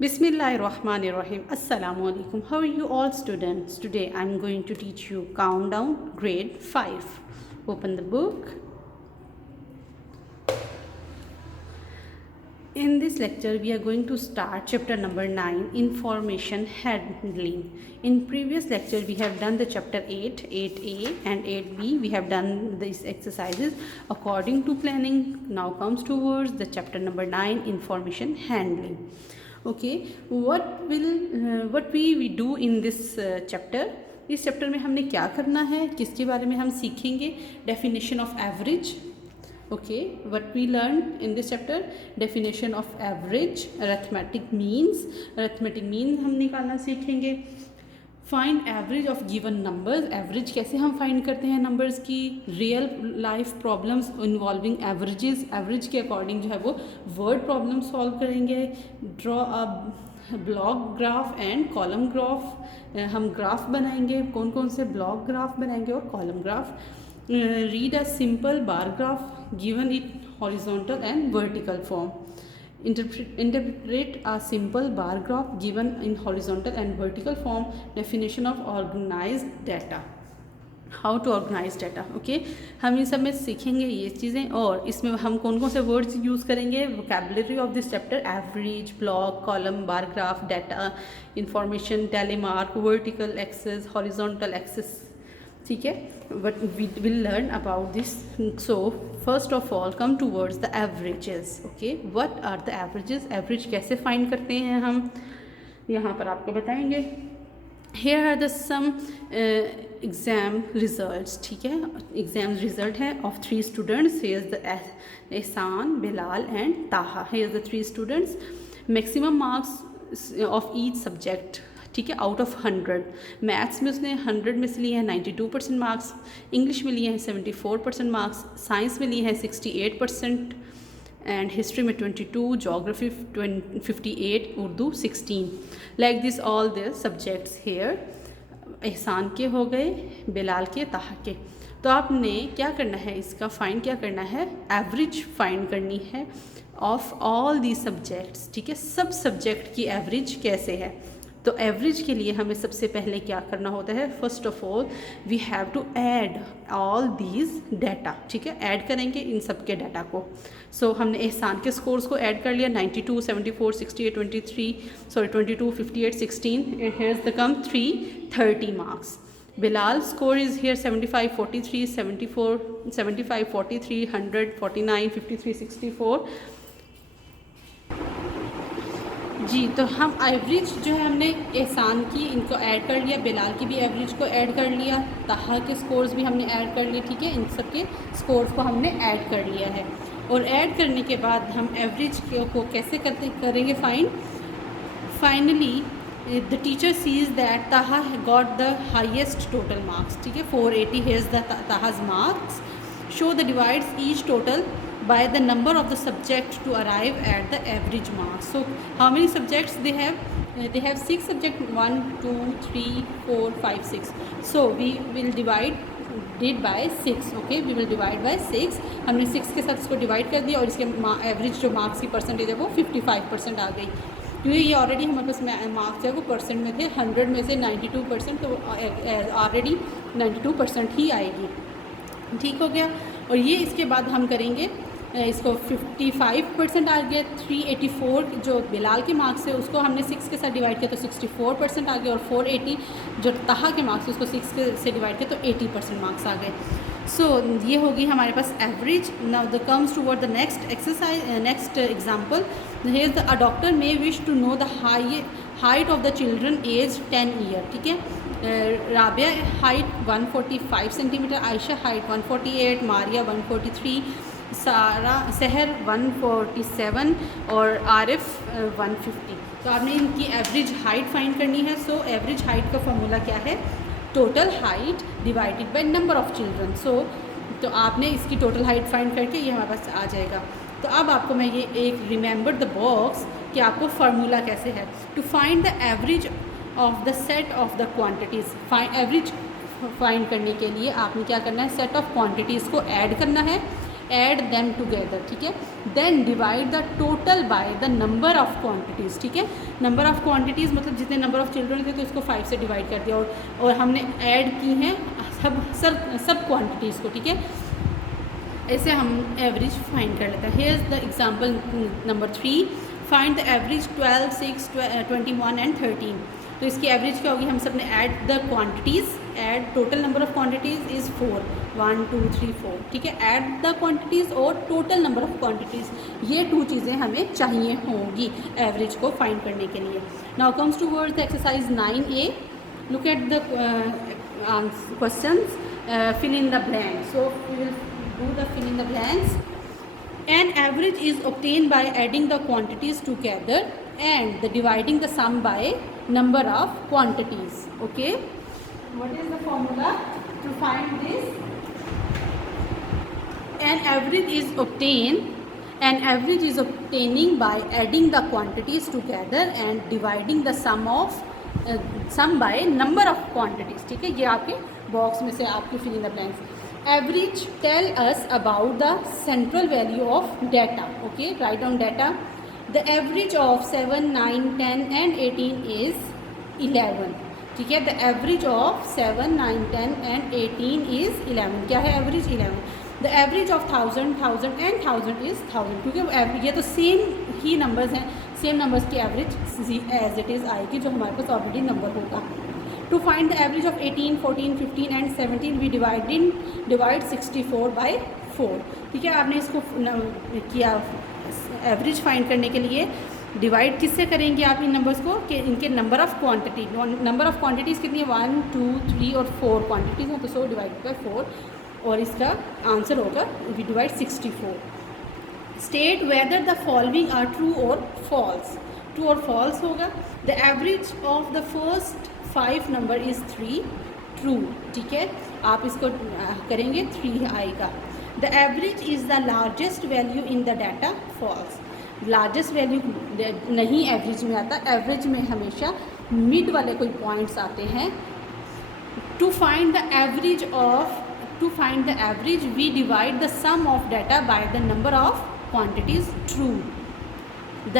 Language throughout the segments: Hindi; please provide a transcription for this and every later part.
Bismillahirrahmanirrahim. Assalamu alaikum. How are you all students? Today I'm going to teach you countdown grade 5. Open the book. In this lecture we are going to start chapter number 9, information handling. In previous lecture we have done the chapter 8, 8a and 8b. We have done these exercises according to planning. Now comes towards the chapter number 9, information handling. Okay, what we do in this chapter. इस चैप्टर में हमने क्या करना है, किसके बारे में हम सीखेंगे? Definition of average. Okay, what we learned in this chapter? Definition of average, arithmetic means हम निकालना सीखेंगे. Find average of given numbers. Average कैसे हम फाइंड करते हैं नंबर्स की. Real life problems involving averages. Average के अकॉर्डिंग जो है वो वर्ड प्रॉब्लम सॉल्व करेंगे. Draw a block graph and column graph. हम ग्राफ बनाएंगे. कौन कौन से ब्लॉक ग्राफ बनाएंगे और column graph. Read a simple bar graph given it horizontal and vertical form. Interpret a simple bar graph given in horizontal and vertical form. Definition of organized data. How to organize data. Okay, हम इन सब में सीखेंगे ये चीज़ें. और इसमें हम कौन कौन से वर्ड्स यूज़ करेंगे. Vocabulary of this chapter: average, block, column, bar graph, data, information, tally mark, vertical axis, horizontal axis. ठीक है, but we will learn about this. So first of all come towards the averages. Okay, what are the averages? Average कैसे find करते हैं हम, यहाँ पर आपको बताएंगे. Here are the some exam results. ठीक है, exam result है of 3 students. Here is the Ehsan, Bilal and Taha. Here is the 3 students. Maximum marks of each subject. ठीक है, आउट ऑफ 100. मैथ्स में उसने 100 में से लिए हैं 92% मार्क्स. इंग्लिश में लिए हैं 74% मार्क्स. साइंस में लिए हैं 68% एंड हिस्ट्री में 22, geography 58, Urdu 16. Like this all the subjects here. Ehsan के हो गए, बिलाल के, ताहा के. तो आपने क्या करना है, इसका फाइंड क्या करना है, एवरेज फाइंड करनी है ऑफ ऑल दी सब्जेक्ट्स. ठीक है, सब सब्जेक्ट की एवरेज कैसे है. तो एवरेज के लिए हमें सबसे पहले क्या करना होता है. First of all we have to add all these data. ठीक है, ऐड करेंगे इन सब के डाटा को. सो हमने एहसान के स्कोर्स को ऐड कर लिया. 92, 74, 68, 22, 58, 16. Here is the come 30 marks. Bilal score is here 75, 43, 74, 75, 43, 100, 49, 53, 64. जी, तो हम एवरेज जो है हमने एहसान की इनको ऐड कर लिया. बिलाल की भी एवरेज को ऐड कर लिया. ताहा के स्कोर्स भी हमने ऐड कर लिए. ठीक है, इन सब के स्कोर्स को हमने ऐड कर लिया है. और ऐड करने के बाद हम एवरेज को कैसे करेंगे find. Finally the teacher sees that Taha got the highest total marks. ठीक है, 480. Here's the Taha's marks. So the divides each total by the number of the subject to arrive at the average marks. So how many subjects they have? They have 6 subjects, 1, 2, 3, 4, 5, 6. So we will divide it by 6. Okay, we will divide by 6. हमने 6 के साथ इसको डिवाइड कर दिया और इसके एवरेज जो मार्क्स की परसेंटेज है वो 55% आ गई. क्योंकि ये ऑलरेडी हमारे पास मार्क्स है वो परसेंट में थे. 100 में से 92%, तो ऑलरेडी 92% ही आएगी. ठीक हो गया. और ये इसके बाद हम करेंगे इसको 55% आ गया. 384 जो बिलाल के मार्क्स है उसको हमने 6 के साथ डिवाइड किया तो 64% आ गया. और 480 जो ताहा के मार्क्स है उसको 6 से डिवाइड किया तो 80% मार्क्स आ गए. सो ये होगी हमारे पास average. Now the comes to word the next exercise, next example. Here the a doctor may wish to know the height of the children age 10 year. ठीक है, Rabia height 145 centimetre, Ayesha height 148, Maria 143, Sara सहर 147 और आरिफ 150. तो आपने इनकी एवरेज हाइट फाइंड करनी है. सो एवरेज हाइट का फॉर्मूला क्या है, total height divided by number of children. So तो आपने इसकी टोटल हाइट फाइंड करके ये हमारे पास आ जाएगा. तो अब आपको मैं ये एक रिमेंबर द बॉक्स कि आपको फार्मूला कैसे है. To find the average of the set of the quantities. Average find करने के लिए आपने क्या करना है, सेट ऑफ क्वान्टिटीज़ को ऐड करना है. एड देम टुगेदर, ठीक है। Then divide the total by the number of quantities, ठीक है। नंबर ऑफ क्वांटिटीज़ मतलब जितने नंबर ऑफ चिल्ड्रन थे तो इसको 5 से डिवाइड कर दिया, और हमने ऐड की हैं सब क्वांटिटीज़ को, ठीक है। ऐसे हम एवरेज फाइंड कर लेते हैं। Here is the example number 3, find the average 12, 6, 21 and 13। तो इसकी एवरेज क्या होगी, हम सब ने add the quantities, add total number of quantities is 4, 1 2 3 4, ठीक है। ऐड द क्वांटिटीज़ और टोटल नंबर ऑफ क्वांटिटीज़, ये 2 चीज़ें हमें चाहिए होंगी एवरेज को फाइंड करने के लिए। Now comes towards the exercise 9A, look at the questions, fill in the blanks. So we will do the fill in the blanks. An average is obtained by adding the quantities together and the dividing the sum by number of quantities. Okay, what is the formula to find this? An average is obtaining by adding the quantities together and dividing the sum by number of quantities, ठीक है। ये आपके बॉक्स में से आपके fill in the blanks. Average tell us about the central value of data, okay, write down data. The average of 7, 9, 10 and 18 is 11, ठीक है। The average of 7, 9, 10 and 18 is 11, क्या है average 11। The average of 1000, 1000 and 1000 is 1000, क्योंकि ये तो सेम ही नंबर्स हैं, सेम नंबर्स की एवरेज एज इट इज़ आएगी जो हमारे पास ऑलरेडी नंबर होगा। To find the average of 18, 14, 15 and 17 we divide 64 by 4, ठीक है। आपने इसको किया एवरेज फाइंड करने के लिए डिवाइड किससे करेंगे आप इन नंबर्स को, कि इनके number of quantity, number of quantities कितनी है, 1 2 3 और 4 क्वांटिटीज़ हैं, तो 100 डिवाइड बाई 4 और इसका आंसर होगा we divide 64। State whether the following are true और फॉल्स, ट्रू और फॉल्स होगा। The average of the first 5 number is 3, true, ठीक है। आप इसको करेंगे 3 आएगा। The average is the largest value in the data, false. Largest value नहीं एवरेज में आता, एवरेज में हमेशा मिड वाले कोई पॉइंट्स आते हैं। To find the average we divide the sum of data by the number of quantities, true. The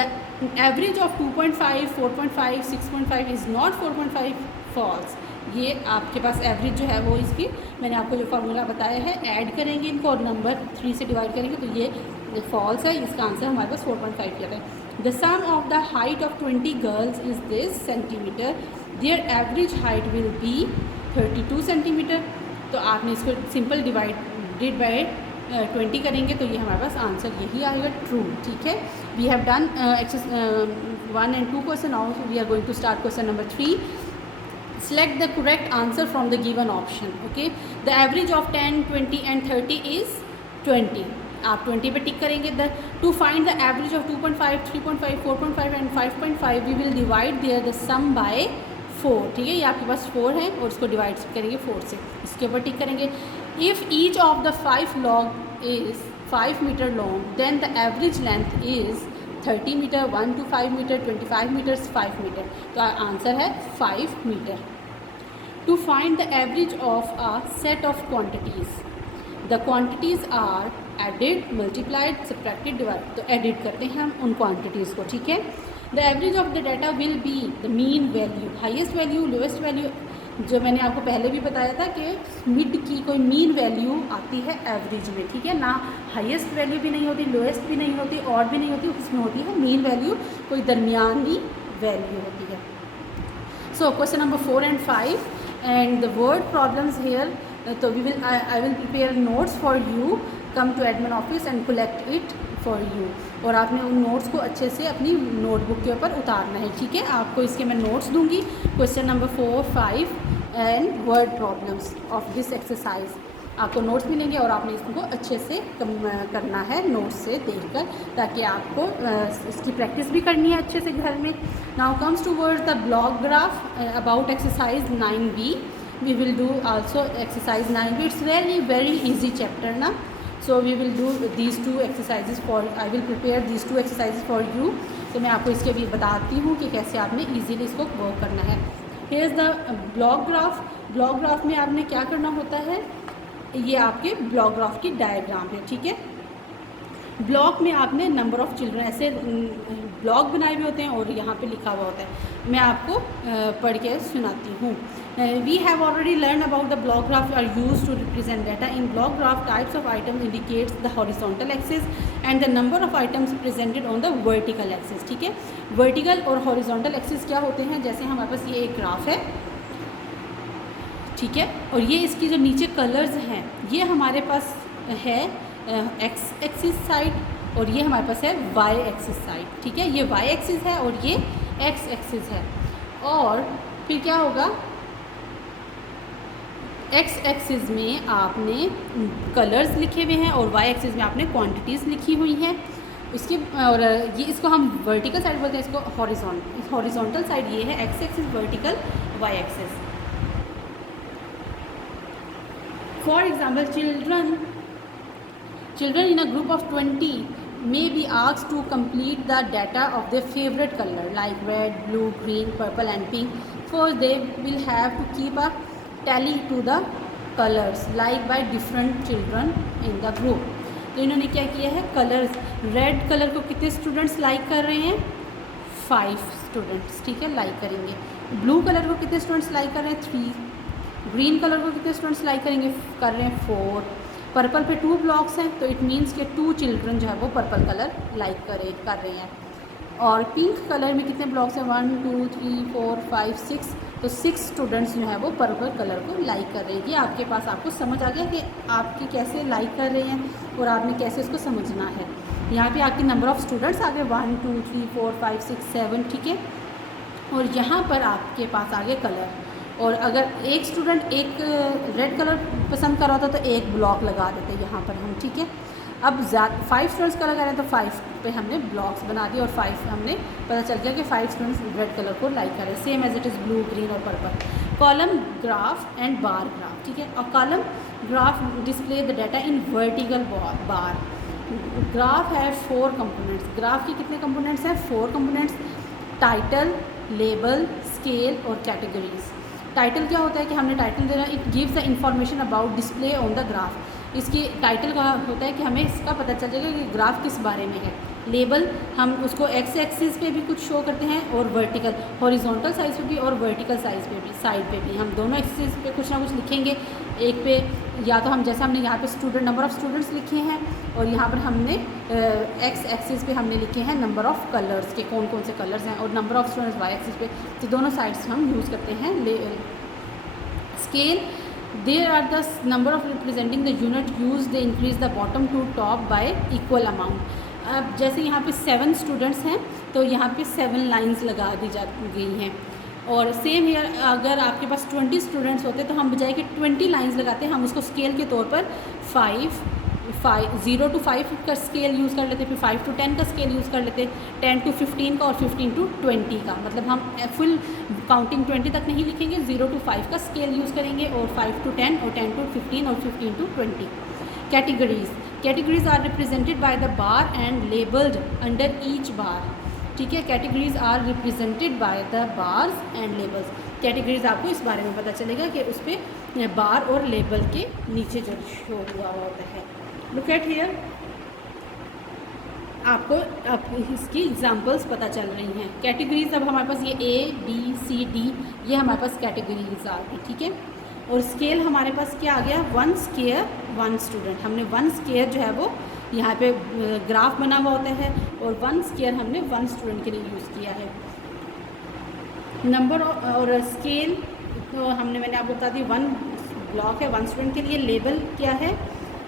average of 2.5, 4.5, 6.5 is not 4.5, false. ये आपके पास एवरेज जो है वो इसकी मैंने आपको जो फार्मूला बताया है, ऐड करेंगे इनको और नंबर 3 से डिवाइड करेंगे तो ये फॉल्स है, इसका आंसर हमारे पास 4.5 किया है। The sum of the height of 20 girls is this centimetre, their average height will be 32 centimetre. तो आपने इसको सिंपल डिवाइडेड बाय 20 करेंगे तो ये हमारे पास आंसर यही आएगा, ट्रू, ठीक है। We have done exercise 1 and 2 question, now we are going to start question number 3। Select the correct answer from the given option, okay। The average of 10, 20 and 30 is 20, आप 20 पे टिक करेंगे। To find the average of 2.5, 3.5, 4.5 and 5.5 we will divide there the sum by 4, ठीक है। ये आपके पास 4 है और इसको डिवाइड करेंगे 4 से, इसके ऊपर टिक करेंगे। If each of the 5 log is 5 meter long, then the average length is 30 metre, 1 to 5 metre, 25 metres, 5 metre, तो आंसर है 5 metre. To find the average of a set of quantities, the quantities are added, multiplied, subtracted, divide, तो एडिड करते हैं हम उन क्वांटिटीज़ को, ठीक है। The average of the data will be the mean value, highest value, lowest value, जो मैंने आपको पहले भी बताया था कि मिड की कोई मीन वैल्यू आती है एवरेज में, ठीक है ना। हाईएस्ट वैल्यू भी नहीं होती, लोएस्ट भी नहीं होती, और भी नहीं होती, उसमें होती है मीन वैल्यू, कोई दरमियानी वैल्यू होती है। So question number 4 and 5 and the word problems here, तो I will prepare notes for you, come to admin office and collect it for you, और आपने उन नोट्स को अच्छे से अपनी नोटबुक के ऊपर उतारना है, ठीक है। आपको इसके मैं नोट्स दूंगी, question number 4, 5 and word problems of this exercise, आपको नोट्स मिलेंगे और आपने इसको अच्छे से करना है नोट्स से देखकर, ताकि आपको इसकी प्रैक्टिस भी करनी है अच्छे से घर में। Now comes towards the block graph about exercise 9B, we will do also exercise 9B, it's very easy chapter ना। So we will do these 2 exercises for, I will prepare these 2 exercises for you। तो मैं आपको इसके भी बताती हूँ कि कैसे आपने easily इसको वर्क करना है। Here is the block graph। Block graph में आपने क्या करना होता है, ये आपके ब्लॉक ग्राफ की डायग्राम है, ठीक है। ब्लॉक में आपने नंबर ऑफ़ चिल्ड्रन ऐसे ब्लॉक बनाए हुए होते हैं और यहाँ पे लिखा हुआ होता है। मैं आपको पढ़ के सुनाती हूँ। We have already learn about the block graph are use to represent data in block graph. Types of item indicates the horizontal axis and the number of items presented on the vertical axis. ठीक है, वर्टिकल और हॉरिजॉन्टल एक्सिस क्या होते हैं? जैसे हमारे पास ये एक ग्राफ है, ठीक है, और ये इसकी जो नीचे कलर्स हैं ये हमारे पास है एक्स एक्सिस साइड और ये हमारे पास है वाई एक्सिस साइड। ठीक है, ये वाई एक्सिस है और ये एक्स एक्सिस है। और फिर क्या होगा, एक्स एक्सिस में आपने कलर्स लिखे हुए हैं और वाई एक्सिस में आपने क्वांटिटीज़ लिखी हुई हैं। इसकी और ये इसको हम वर्टिकल साइड बोलते हैं, इसको हॉरिजॉन्टल साइड ये है x axis, vertical y axis. For example children in a group of 20 may be asked to complete the data of their favorite color like red, blue, green, purple and pink. First they will have to keep a tally to the colors like by different children in the group. तो इन्होंने क्या किया है, कलर्स, रेड कलर को कितने स्टूडेंट्स लाइक कर रहे हैं? 5 स्टूडेंट्स। ठीक है, लाइक करेंगे। ब्लू कलर को कितने स्टूडेंट्स लाइक कर रहे हैं? 3। ग्रीन कलर को कितने स्टूडेंट्स लाइक कर रहे हैं? 4। पर्पल पे 2 ब्लॉक्स हैं तो इट मीन्स के 2 चिल्ड्रन जो है वो पर्पल कलर लाइक कर रहे हैं। और पिंक कलर में कितने ब्लॉक्स हैं? 1 2 3 4 5 6, तो 6 स्टूडेंट्स जो है वो पर्पल कलर को लाइक कर रहे हैं। ये आपके पास आपको समझ आ गया कि आपकी कैसे लाइक कर रहे हैं और आपने कैसे इसको समझना है। यहाँ पे आपके नंबर ऑफ़ स्टूडेंट्स आ गए 1 2 3 4 5 6 7। ठीक है, और यहाँ पर आपके पास आ गए कलर। और अगर एक स्टूडेंट एक रेड कलर पसंद कर रहा होता तो एक ब्लॉक लगा देते यहाँ पर हम। ठीक है, अब 5 स्टूडेंट्स का लगा रहे हैं तो 5 पे हमने ब्लॉक्स बना दिए और 5 हमने पता चल गया कि 5 स्टूडेंट्स रेड कलर को लाइक कर रहे हैं, same as it is blue, green और purple. Column graph and bar graph. ठीक है, और column graph display the data in vertical bar. Graph है 4 कंपोनेंट्स। ग्राफ के कितने कंपोनेंट्स हैं? 4 कंपोनेंट्स, टाइटल, लेबल, स्केल और कैटेगरीज। टाइटल क्या होता है कि हमने टाइटल देना, it gives the information about display on the graph. इसकी टाइटल का होता है कि हमें इसका पता चल जाएगा कि ग्राफ किस बारे में है। लेबल हम उसको एक्स एक्सिस पे भी कुछ शो करते हैं और वर्टिकल, हॉरिजॉन्टल साइज पे भी और वर्टिकल साइज पे भी, साइड पे भी हम दोनों एक्सिस पे कुछ ना कुछ लिखेंगे। एक पे या तो हम जैसे हमने यहाँ पे स्टूडेंट नंबर ऑफ़ स्टूडेंट्स लिखे हैं और यहाँ पर हमने एक्स एक्सिस पे हमने लिखे हैं नंबर ऑफ़ कलर्स के, कौन कौन से कलर्स हैं, और number of students y axis पे। तो दोनों साइड्स हम यूज़ करते हैं। Scale, there are the number of representing the unit used, they increase the bottom to top by equal amount। अब जैसे यहाँ पे 7 स्टूडेंट्स हैं तो यहाँ पे 7 लाइंस लगा दी जा गई हैं। और सेम हियर अगर आपके पास 20 स्टूडेंट्स होते तो हम बजाय कि 20 लाइंस लगाते हैं हम उसको स्केल के तौर पर 0 to 5 का स्केल यूज़ कर लेते, फिर 5 to 10 का स्केल यूज़ कर लेते, 10 to 15 का और 15 to 20 का। मतलब हम फुल काउंटिंग 20 तक नहीं लिखेंगे, 0 to 5 का स्केल यूज़ करेंगे और 5 to 10 और 10 to 15 और 15 to 20। Categories are represented by the bar and labelled under each bar. ठीक है, categories are represented by the bars and labels. Categories आपको इस बारे में पता चलेगा कि उस पर बार और लेबल के नीचे जो शो हुआ होता है। लुक एट हियर, आपको अब इसकी एग्जांपल्स पता चल रही हैं। कैटेगरीज अब हमारे पास ये A B C D ये हमारे पास कैटेगरीज आ गई। ठीक है, और स्केल हमारे पास क्या आ गया? 1 स्केयर 1 स्टूडेंट। हमने 1 स्केयर जो है वो यहाँ पे ग्राफ बना हुआ होता है और 1 स्केयर हमने 1 स्टूडेंट के लिए यूज़ किया है। नंबर और स्केल तो मैंने आपको बता दी 1 ब्लॉक है 1 स्टूडेंट के लिए। लेबल क्या है?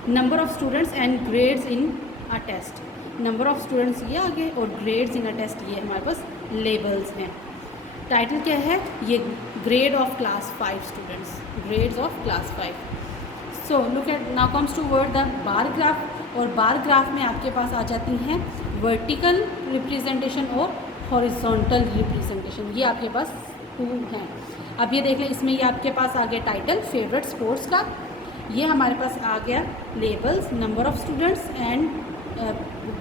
Number of students and grades in a test. Number of students ये आगे और ग्रेड्स इन अ टेस्ट ये हमारे पास लेबल्स हैं। टाइटल क्या है? ये grade of class 5 students, grades of class 5। So look at now comes to word the bar graph. और बार ग्राफ में आपके पास आ जाती हैं वर्टिकल रिप्रेजेंटेशन और हॉरिजॉन्टल रिप्रेजेंटेशन। ये आपके पास 2 हैं। अब ये देख लें, इसमें ये आपके पास आ गया टाइटल फेवरेट स्पोर्ट्स का, ये हमारे पास आ गया labels number of students and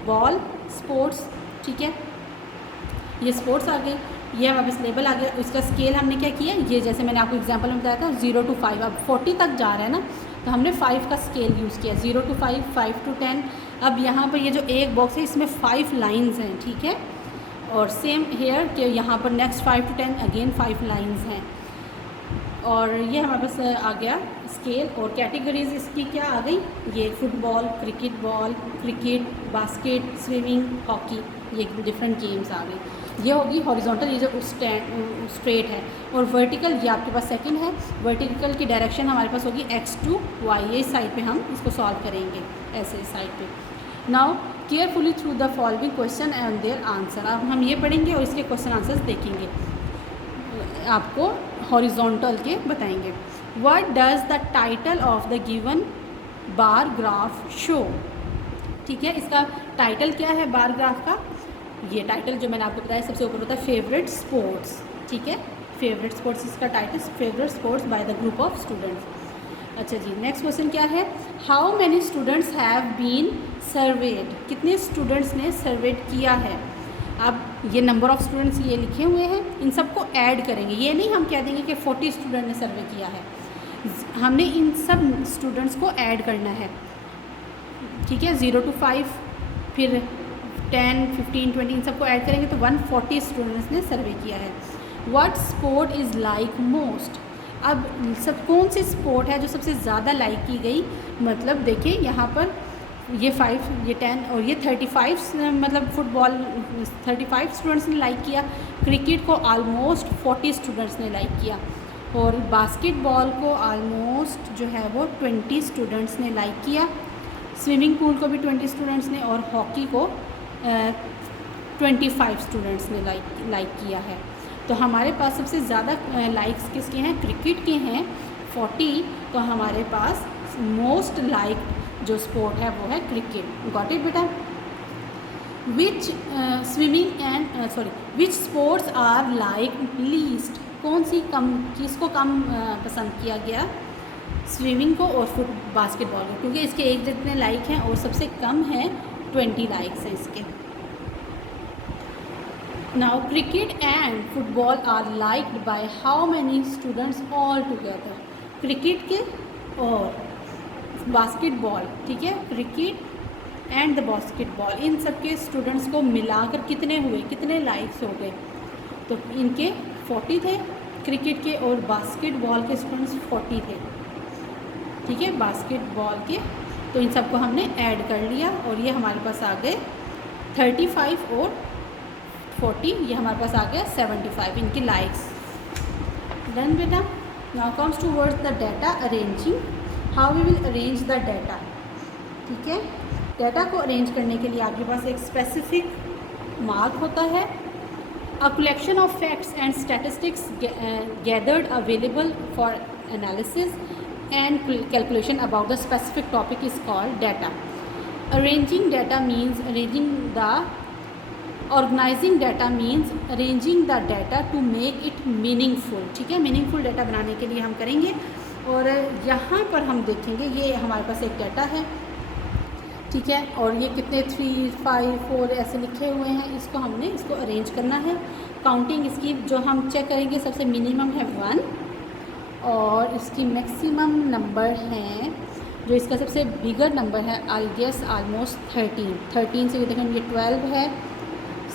ball sports. ठीक है, ये स्पोर्ट्स आ गई, ये हमारे पास लेबल आ गया। इसका स्केल हमने क्या किया, ये जैसे मैंने आपको एग्जांपल में बताया था 0 to 5, अब 40 तक जा रहा है ना तो हमने 5 का स्केल यूज़ किया। 0 to 5, 5 to 10, अब यहाँ पर ये जो एक बॉक्स है इसमें 5 लाइंस हैं, ठीक है। और सेम हेयर कि यहाँ पर नेक्स्ट 5 to 10 अगेन 5 लाइंस हैं। और ये हमारे पास आ गया स्केल। और कैटेगरीज इसकी क्या आ गई, ये football, cricket ball, cricket, basket, swimming, hockey, ये डिफरेंट गेम्स आ गई। ये होगी हॉरिजॉन्टल, ये जो स्ट्रेट है। और वर्टिकल ये आपके पास सेकंड है। वर्टिकल की डायरेक्शन हमारे पास होगी x to y, ये साइड पे हम इसको सॉल्व करेंगे, ऐसे इस साइड पे। Now carefully through the following question and their answer. अब हम ये पढ़ेंगे और इसके क्वेश्चन आंसर्स देखेंगे, आपको हॉरिजॉन्टल के बताएंगे। What does the title of the given bar graph show, ठीक है। इसका टाइटल क्या है बार ग्राफ का, ये टाइटल जो मैंने आपको बताया सबसे ऊपर होता है फेवरेट स्पोर्ट्स, ठीक है। फेवरेट स्पोर्ट्स इसका title, favourite sports by the group of students. अच्छा जी, नेक्स्ट क्वेश्चन क्या है, how many students have been surveyed, कितने स्टूडेंट्स ने सर्वेड किया है। अब ये नंबर ऑफ़ स्टूडेंट्स ये लिखे हुए हैं, इन सबको ऐड करेंगे। ये नहीं हम कह देंगे कि 40 स्टूडेंट ने सर्वे किया है, हमने इन सब स्टूडेंट्स को ऐड करना है, ठीक है। 0 to 5, फिर 10, 15, 20 इन सबको ऐड करेंगे तो 140 स्टूडेंट्स ने सर्वे किया है। What sport is like most, अब सब कौन सी स्पोर्ट है जो सबसे ज़्यादा लाइक की गई, मतलब देखिए यहाँ पर ये 5, ये 10 और ये 35, मतलब फुटबॉल 35 स्टूडेंट्स ने लाइक किया। क्रिकेट को आलमोस्ट 40 स्टूडेंट्स ने लाइक किया। और बास्केटबॉल को आलमोस्ट जो है वो 20 स्टूडेंट्स ने लाइक किया। स्विमिंग पूल को भी 20 स्टूडेंट्स ने, और हॉकी को 25 स्टूडेंट्स ने लाइक किया है। तो हमारे पास सबसे ज़्यादा लाइक्स किसके हैं, क्रिकेट के हैं 40। तो हमारे पास मोस्ट लाइक जो स्पोर्ट है वो है क्रिकेट। गॉट इट बेटा। Which swimming and which sports are like least, कौन सी कम, किसको कम पसंद किया गया, स्विमिंग को और बास्केटबॉल को, क्योंकि इसके एक जितने लाइक हैं और सबसे कम है 20 लाइक्स हैं इसके। Now cricket and football are liked by how many students all together, cricket के और बास्केटबॉल, ठीक है, क्रिकेट एंड द बास्केटबॉल, इन सब के स्टूडेंट्स को मिलाकर कितने हुए, कितने लाइक्स हो गए। तो इनके 40 थे क्रिकेट के, और बास्केटबॉल के स्टूडेंट्स 40 थे, ठीक है, बास्केटबॉल के। तो इन सबको हमने ऐड कर लिया और ये हमारे पास आ गए 35 और 40, ये हमारे पास आ गया 75 इनकी लाइक्स। डन बेटा। Now comes towards the data arranging, how we will arrange the data, ठीक है। डाटा को अरेंज करने के लिए आपके पास एक स्पेसिफिक मार्क होता है। A collection of facts and statistics gathered available for analysis and calculation about the specific topic is called data. Arranging data means organizing data means arranging the data to make it meaningful, ठीक है। मीनिंगफुल डाटा बनाने के लिए हम करेंगे। और यहाँ पर हम देखेंगे ये हमारे पास एक डाटा है, ठीक है, और ये कितने 3, 5, 4 ऐसे लिखे हुए हैं, इसको हमने इसको अरेंज करना है। काउंटिंग इसकी जो हम चेक करेंगे, सबसे मिनिमम है 1 और इसकी मैक्सिमम नंबर हैं, जो इसका सबसे बिगर नंबर है आई गेस आलमोस्ट 13 से देखें ये 12 है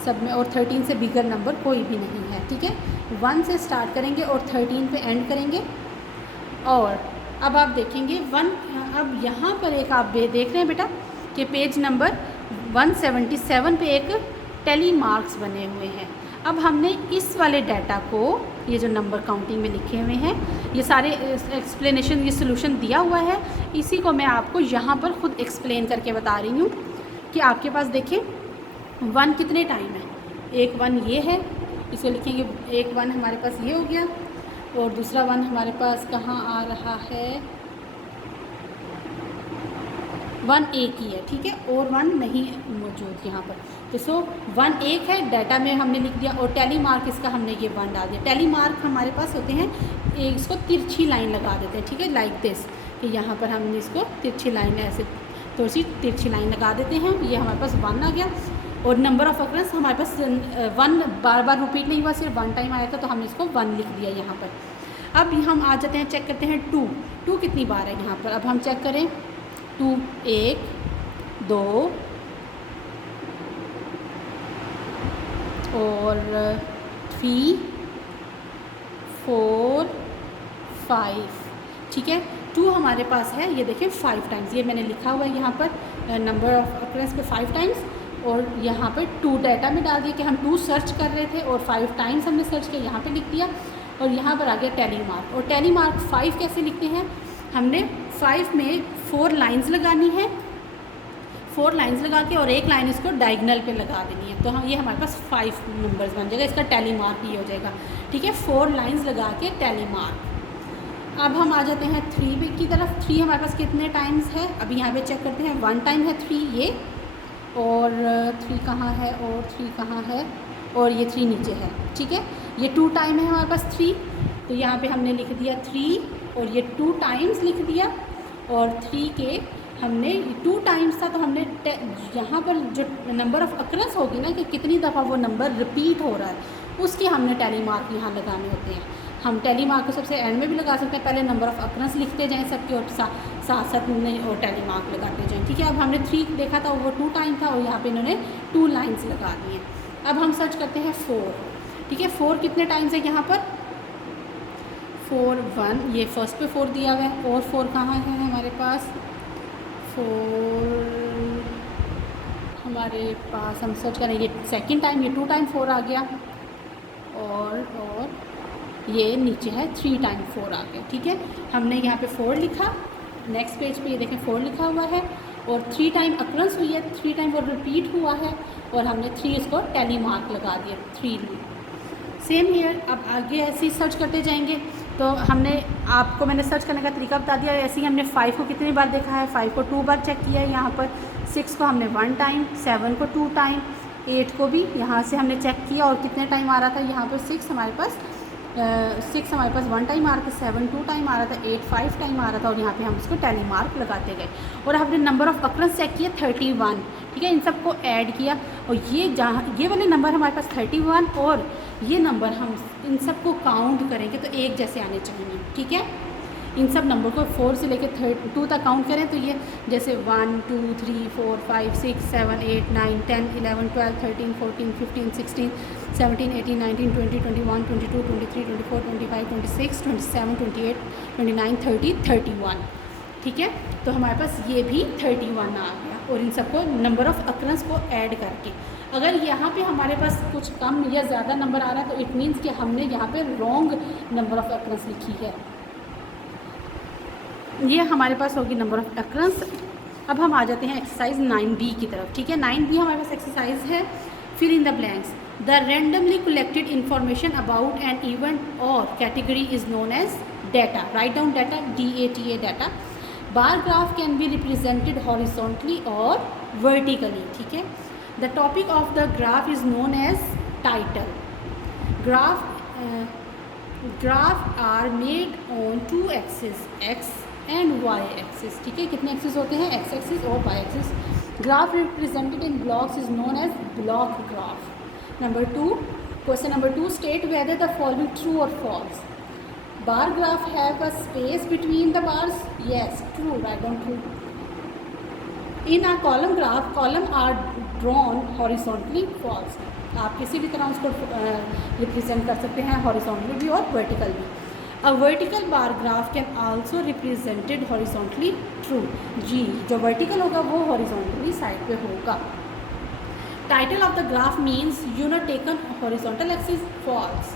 सब में, और 13 से बिगर नंबर कोई भी नहीं है, ठीक है। 1 से स्टार्ट करेंगे और 13 पे एंड करेंगे। और अब आप देखेंगे 1, अब यहाँ पर एक आप देख रहे हैं बेटा कि पेज नंबर 177 पे एक टेली मार्क्स बने हुए हैं। अब हमने इस वाले डाटा को, ये जो नंबर काउंटिंग में लिखे हुए हैं, ये सारे एक्सप्लेनेशन, ये सोल्यूशन दिया हुआ है, इसी को मैं आपको यहाँ पर ख़ुद एक्सप्लेन करके बता रही हूँ कि आपके पास देखें 1 कितने टाइम है, एक 1 ये है, इसको लिखेंगे, एक 1 हमारे पास ये हो गया, और दूसरा 1 हमारे पास कहाँ आ रहा है, 1 एक ही है, ठीक है, और 1 नहीं मौजूद यहाँ पर। तो 1 एक है, डाटा में हमने लिख दिया, और टेली मार्क इसका हमने ये 1 डाल दिया। टेली मार्क हमारे पास होते हैं, एक इसको तिरछी लाइन लगा देते हैं, ठीक है, लाइक दिस, कि यहाँ पर हमने इसको तिरछी लाइन ऐसे थोड़ी सी तिरछी लाइन लगा देते हैं। ये हमारे पास 1 आ गया, और नंबर ऑफ अकरेंस हमारे पास 1 बार बार रिपीट नहीं हुआ, सिर्फ 1 टाइम आया था, तो हमने इसको 1 लिख दिया यहाँ पर। अब हम आ जाते हैं, चेक करते हैं 2 कितनी बार है यहाँ पर। अब हम चेक करें 2 1 2 और 3 4 5, ठीक है। 2 हमारे पास है, ये देखें 5 टाइम्स, ये मैंने लिखा हुआ है यहाँ पर नंबर ऑफ अकरेंस पे 5 टाइम्स, और यहाँ पर 2 डाटा में डाल दिया कि हम 2 सर्च कर रहे थे और 5 टाइम्स हमने सर्च किया, यहाँ पे लिख दिया। और यहाँ पर आ गया टैली मार्क। और टैली मार्क 5 कैसे लिखते हैं, हमने 5 में 4 लाइंस लगानी है, 4 लाइंस लगा के और एक लाइन इसको डायगनल पे लगा देनी है, तो हम ये हमारे पास 5 नंबर्स बन जाएगा, इसका टैली मार्क ये हो जाएगा, ठीक है। 4 लाइंस लगा के टैली मार्क। अब हम आ जाते हैं 3 की तरफ। 3 हमारे पास कितने टाइम्स है, अभी यहाँ पे चेक करते हैं। 1 टाइम है 3 ये, और 3 कहाँ है, और 3 कहाँ है, और ये 3 नीचे है, ठीक है। ये 2 टाइम है हमारे पास 3, तो यहाँ पे हमने लिख दिया 3 और ये 2 टाइम्स लिख दिया, और 3 के हमने 2 टाइम्स था तो हमने यहाँ पर जो नंबर ऑफ अकरेंस होगी ना कि कितनी दफ़ा वो नंबर रिपीट हो रहा है, उसके हमने टैली मार्क यहाँ लगाने होते हैं। हम टैली मार्क को सबसे एंड में भी लगा सकते हैं, पहले नंबर ऑफ अकरेंस लिखते जाएँ सबके और साथ साथ में और टैली मार्क लगाते जाएँ, ठीक है। अब हमने 3 देखा था, वो 2 टाइम था और यहाँ पे इन्होंने 2 लाइन्स लगा दी हैं। अब हम सर्च करते हैं 4, ठीक है। 4 कितने टाइम्स है यहाँ पर, 4 1, ये फर्स्ट पे 4 दिया हुआ है, और 4 कहाँ है हमारे पास, 4 हमारे पास, हम सर्च करें, ये सेकंड टाइम, ये 2 टाइम 4 आ गया, और ये नीचे है 3 टाइम 4 आ गया, ठीक है। हमने यहाँ पे 4 लिखा, नेक्स्ट पेज पे ये देखें 4 लिखा हुआ है, और 3 टाइम अकरेंस हुई है, 3 टाइम वो रिपीट हुआ है, और हमने 3 इसको टैली मार्क लगा दिया, 3। सेम हियर, अब आगे ऐसे ही सर्च करते जाएंगे। तो हमने आपको मैंने सर्च करने का तरीका बता दिया। ऐसे ही हमने 5 को कितनी बार देखा है, 5 को 2 बार चेक किया है यहाँ पर, 6 को हमने 1 टाइम, 7 को 2 टाइम, 8 को भी यहाँ से हमने चेक किया और कितने टाइम आ रहा था यहाँ पर 6 हमारे पास 1 टाइम आ रहा था, 7 2 टाइम आ रहा था, 8 5 टाइम आ रहा था, और यहाँ पे हम उसको टैली मार्क लगाते गए। और हमने नंबर ऑफ अकरेंस चेक किया 31, ठीक है। इन सबको ऐड किया, और ये वाले नंबर हमारे पास 31, और ये नंबर हम इन सबको काउंट करेंगे तो एक जैसे आने चाहिए, ठीक है। इन सब नंबर को 4 से लेकर 2 तक काउंट करें तो ये जैसे 1 2 3 4 5 6 7 8 9 10 11 12 13 14 15 16 17 18 19 20 21 22 23 24 25 26 27 28 29 30 31, ठीक है। तो हमारे पास ये भी 31 आ गया, और इन सबको नंबर ऑफ़ अकरेंस को ऐड करके अगर यहाँ पे हमारे पास कुछ कम या ज़्यादा नंबर आ रहा है तो इट मीन्स कि हमने यहाँ पे रॉन्ग नंबर ऑफ़ अकरेंस लिखी है। ये हमारे पास होगी नंबर ऑफ़ अकरेंस। अब हम आ जाते हैं एक्सरसाइज 9B की तरफ, ठीक है। 9B हमारे पास एक्सरसाइज है, fill in the blanks. The randomly collected information about an event और category is known as data. Write down data, DATA data. Bar graph can be represented horizontally और वर्टिकली, ठीक है। The topic of the graph is known as title. Graph are made on 2 axis, X and Y axis, ठीक है। कितने एक्सिस होते हैं, X एक्सिस और Y axis. Graph represented in blocks is known as block graph. Number 2, question number 2, state whether the following true और false. Bar graph have a space between the bars, yes true, write down true. In a column graph, column are drawn horizontally, false. आप किसी भी तरह उसको रिप्रेजेंट कर सकते हैं, हॉरिजॉन्टली भी और वर्टिकल भी। A vertical bar graph can also represented horizontally, true. जी, जो वर्टिकल होगा वो हॉरिजॉन्टली साइड पे होगा। Title of the graph means unit taken horizontal axis, false.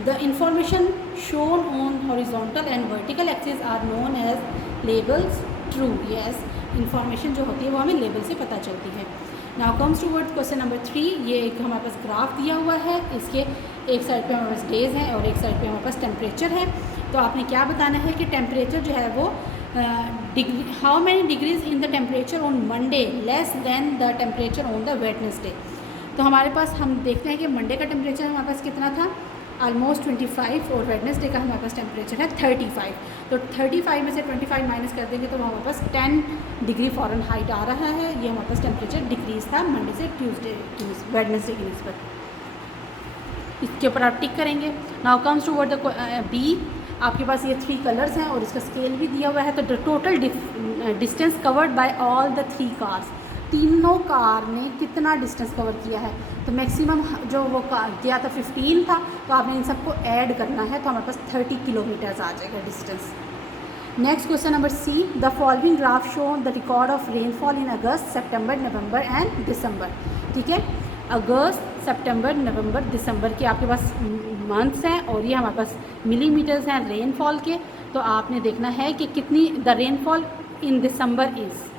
The information shown on horizontal and vertical axis are known as labels, true, yes. Information जो होती है वो हमें लेबल से पता चलती है। Now comes to word question number 3। ये एक हमारे पास ग्राफ दिया हुआ है, इसके एक साइड पे हमारे पास डेज हैं और एक साइड पे हमारे पास टेम्परेचर है। तो आपने क्या बताना है कि टेम्परेचर जो है वो degree, how many degrees in the temperature on Monday less than the temperature on the Wednesday. तो हमारे पास हम देखते हैं कि मंडे का टेम्परेचर हमारे पास कितना था, ऑलमोस्ट 25, और वेडनेसडे का हमारे पास टेम्परेचर है 35। तो 35 में से 25 माइनस कर देंगे तो हमारे पास 10 डिग्री फ़ारेनहाइट आ रहा है। ये हमारे पास टेम्परेचर डिक्रीज़ था मंडे से ट्यूसडे वेडनेसडे की निस्बत। इसके ऊपर आप टिक करेंगे। Now comes to word the B. आपके पास ये 3 कलर्स हैं और इसका स्केल भी दिया हुआ है। तो the total distance covered by all the 3 cars, तीनों कार ने कितना डिस्टेंस कवर किया है, तो मैक्सिमम जो वो कार किया था 15 था, तो आपने इन सबको ऐड करना है, तो हमारे पास 30 किलोमीटर्स आ जाएगा distance. Next question number C, the following graph show the record of rainfall in August, September, November and December. ठीक है, अगस्त, सितंबर, नवंबर, दिसंबर के आपके पास मंथ्स हैं और ये हमारे पास मिलीमीटर्स हैं रेनफॉल के। तो आपने देखना है कि कितनी the rainfall in December is,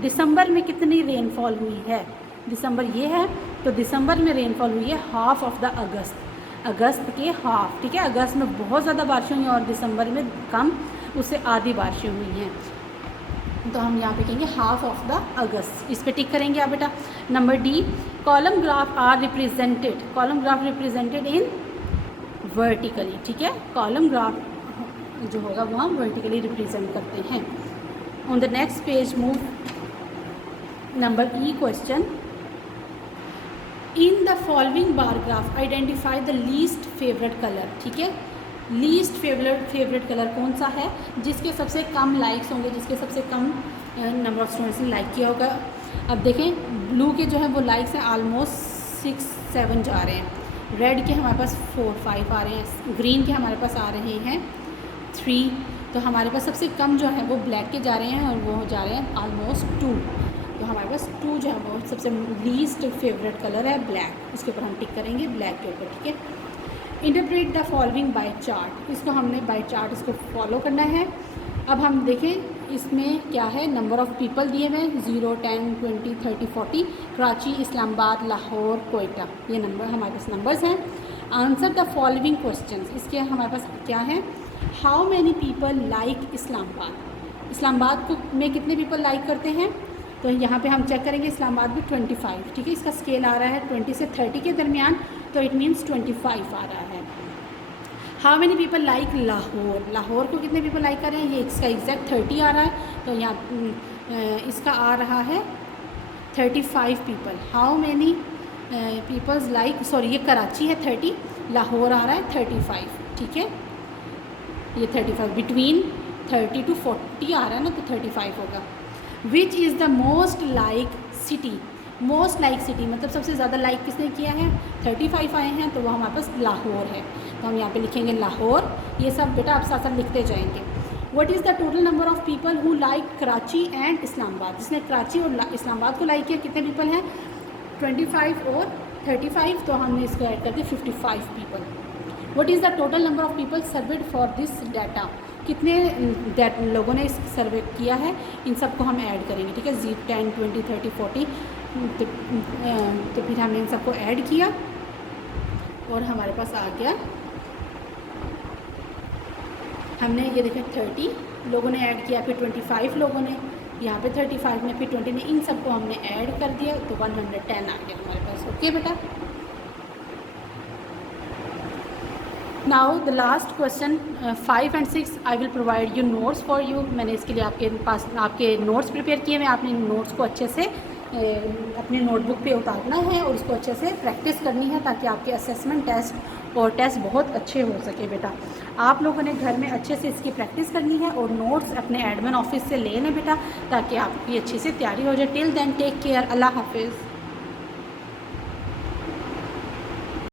दिसंबर में कितनी रेनफॉल हुई है, दिसंबर ये है, तो दिसंबर में रेनफॉल हुई है हाफ ऑफ द अगस्त, अगस्त के हाफ। ठीक है, अगस्त में बहुत ज़्यादा बारिशें हुई हैं और दिसंबर में कम, उससे आधी बारिशें हुई हैं, तो हम यहाँ पे कहेंगे हाफ ऑफ द अगस्त। इस पे टिक करेंगे आप बेटा। Number D, column graph are represented, column graph represented in vertically. ठीक है, कॉलम ग्राफ जो होगा वो हम वर्टिकली रिप्रेजेंट करते हैं। On the next page move number E question, in the following bar graph identify the least favourite colour. ठीक है, लीस्ट फेवरेट कलर कौन सा है, जिसके सबसे कम लाइक्स होंगे, जिसके सबसे कम नंबर ऑफ स्टूडेंट्स ने लाइक किया होगा। अब देखें, ब्लू के जो है वो लाइक्स हैं ऑलमोस्ट 6-7 जा रहे हैं, रेड के हमारे पास 4-5 आ रहे हैं, ग्रीन के हमारे पास आ रहे हैं 3, तो हमारे पास सबसे कम जो है वो ब्लैक के जा रहे हैं और वो जा रहे हैं ऑलमोस्ट 2, तो हमारे पास 2 जो है वो सबसे लीस्ट फेवरेट कलर है ब्लैक, इसके ऊपर हम टिक करेंगे ब्लैक के ऊपर। ठीक है, interpret the following bye chart, इसको हमने बाय चार्ट इसको फॉलो करना है। अब हम देखें इसमें क्या है, नंबर ऑफ़ पीपल दिए हुए 0, 10, 20, 30, 40, कराची, इस्लामाबाद, लाहौर, कोयटा, ये नंबर हमारे पास नंबर्स हैं। आंसर द फॉलोइंग क्वेश्चंस, इसके हमारे पास क्या है, how many people like Islamabad, Islamabad को में कितने पीपल लाइक करते हैं, तो यहाँ पे हम चेक करेंगे इस्लामाबाद में 25। ठीक है, इसका स्केल आ रहा है 20 से 30 के दरमियान, तो इट मीन्स 25 आ रहा है। How many people like Lahore, Lahore को कितने पीपल लाइक कर रहे हैं, ये इसका एग्जैक्ट 30 आ रहा है, तो यहाँ इसका आ रहा है 35 people. How many peoples like, sorry ये कराची है 30, लाहौर आ रहा है 35। ठीक है, ये 35 बिटवीन 30 to 40 आ रहा है ना, तो 35 होगा। Which is the most like city, most like city मतलब सबसे ज़्यादा लाइक किसने किया है, 35 आए हैं, तो वो हमारे पास लाहौर है, तो हम यहाँ पे लिखेंगे लाहौर। ये सब बेटा आप साथ साथ लिखते जाएंगे। What is the total number of people who like Karachi and Islamabad, जिसने कराची और इस्लामाबाद को लाइक किया, कितने पीपल हैं, 25 और 35, तो हमने इसको ऐड कर दिया 55 people. What is the total number of people served for this data, कितने लोगों ने इस सर्वे किया है, इन सबको हम ऐड करेंगे। ठीक है, 10, 20, 30, 40, तो फिर हमने इन सबको ऐड किया और हमारे पास आ गया, हमने ये देखा 30 लोगों ने ऐड किया, फिर 25 लोगों ने, यहाँ पे 35 ने, फिर 20 ने, इन सबको हमने ऐड कर दिया, तो 110 आ गया हमारे पास। ओके बेटा, now the last question 5 and 6 I will provide you notes for you. मैंने इसके लिए आपके पास आपके नोट्स प्रिपेयर किए हैं, आपने नोट्स को अच्छे से अपनी नोटबुक पे उतारना है और उसको अच्छे से प्रैक्टिस करनी है, ताकि आपके असेसमेंट टेस्ट और टेस्ट बहुत अच्छे हो सके। बेटा आप लोगों ने घर में अच्छे से इसकी प्रैक्टिस करनी है और नोट्स अपने एडमिन ऑफिस से लेने बेटा, ताकि आपकी अच्छे से तैयारी हो जाए। टिल देन टेक केयर, अल्लाह हाफिज़।